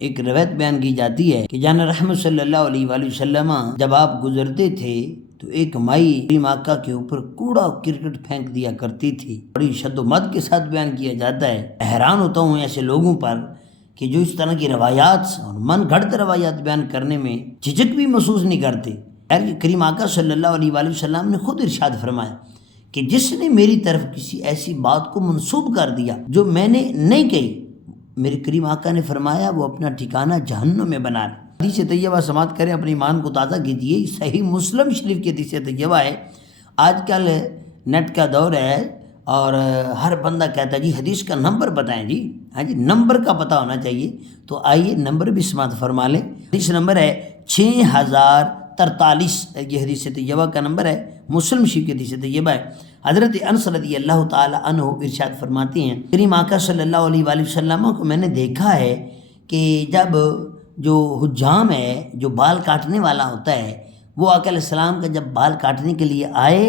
ایک روایت بیان کی جاتی ہے کہ جان رحمت صلی اللہ علیہ وآلہ وسلم جب آپ گزرتے تھے تو ایک مائی کریم آقا کے اوپر کوڑا کرکٹ پھینک دیا کرتی تھی۔ بڑی شد و مد کے ساتھ بیان کیا جاتا ہے۔ حیران ہوتا ہوں ایسے لوگوں پر کہ جو اس طرح کی روایات اور من گھڑت روایات بیان کرنے میں جھجک بھی محسوس نہیں کرتے۔ کریم آقا صلی اللہ علیہ وآلہ وسلم نے خود ارشاد فرمایا کہ جس نے میری طرف کسی ایسی بات کو منسوب کر دیا جو میں نے نہیں کہی، میرے کریم آقا نے فرمایا وہ اپنا ٹھکانہ جہنم میں بنا لے۔ حدیث طیبہ سماعت کریں، اپنے ایمان کو تازہ کیجیے۔ صحیح مسلم شریف کی حدیث طیبہ ہے۔ آج کل نیٹ کا دور ہے اور ہر بندہ کہتا ہے جی حدیث کا نمبر بتائیں جی، ہاں جی نمبر کا پتہ ہونا چاہیے۔ تو آئیے نمبر بھی سماعت فرما لیں۔ حدیث نمبر ہے 6043، یہ حدیث طیبہ کا نمبر ہے، مسلم شریف کی حدیث طیبہ ہے۔ حضرت انس رضی اللہ تعالی عنہ ارشاد فرماتے ہیں کریم آقا صلی اللہ علیہ وآلہ وسلم کو میں نے دیکھا ہے کہ جب جو حجام ہے، جو بال کاٹنے والا ہوتا ہے، وہ آقا علیہ السلام کا جب بال کاٹنے کے لیے آئے،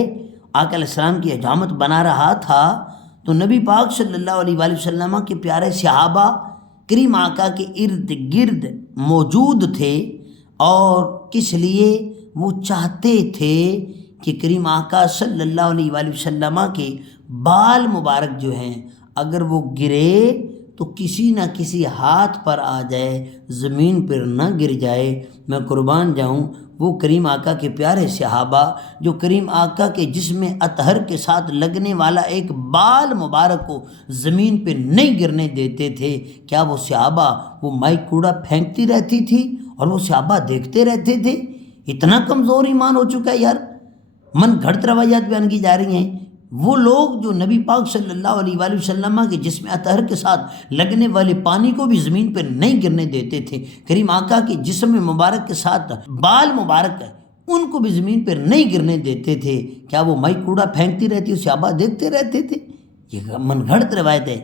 آقا علیہ السلام کی حجامت بنا رہا تھا، تو نبی پاک صلی اللہ علیہ وآلہ وسلم کے پیارے صحابہ کریم آقا کے ارد گرد موجود تھے، اور کس لیے وہ چاہتے تھے کہ کریم آقا صلی اللہ علیہ وآلہ وسلم کے بال مبارک جو ہیں اگر وہ گرے تو کسی نہ کسی ہاتھ پر آ جائے، زمین پر نہ گر جائے۔ میں قربان جاؤں، وہ کریم آقا کے پیارے صحابہ جو کریم آقا کے جسم اطہر کے ساتھ لگنے والا ایک بال مبارک کو زمین پہ نہیں گرنے دیتے تھے، کیا وہ صحابہ وہ مائی کوڑا پھینکتی رہتی تھی اور وہ صحابہ دیکھتے رہتے تھے؟ اتنا کمزور ایمان ہو چکا ہے یار، من گھڑت روایات بیان کی جا رہی ہیں۔ وہ لوگ جو نبی پاک صلی اللہ علیہ وآلہ وسلم کے جسم اطہر کے ساتھ لگنے والے پانی کو بھی زمین پر نہیں گرنے دیتے تھے، کریم آقا کے جسم مبارک کے ساتھ بال مبارک ان کو بھی زمین پر نہیں گرنے دیتے تھے، کیا وہ مائی کوڑا پھینکتی رہتی، صحابہ دیکھتے رہتے تھے؟ یہ من گھڑت روایت ہے۔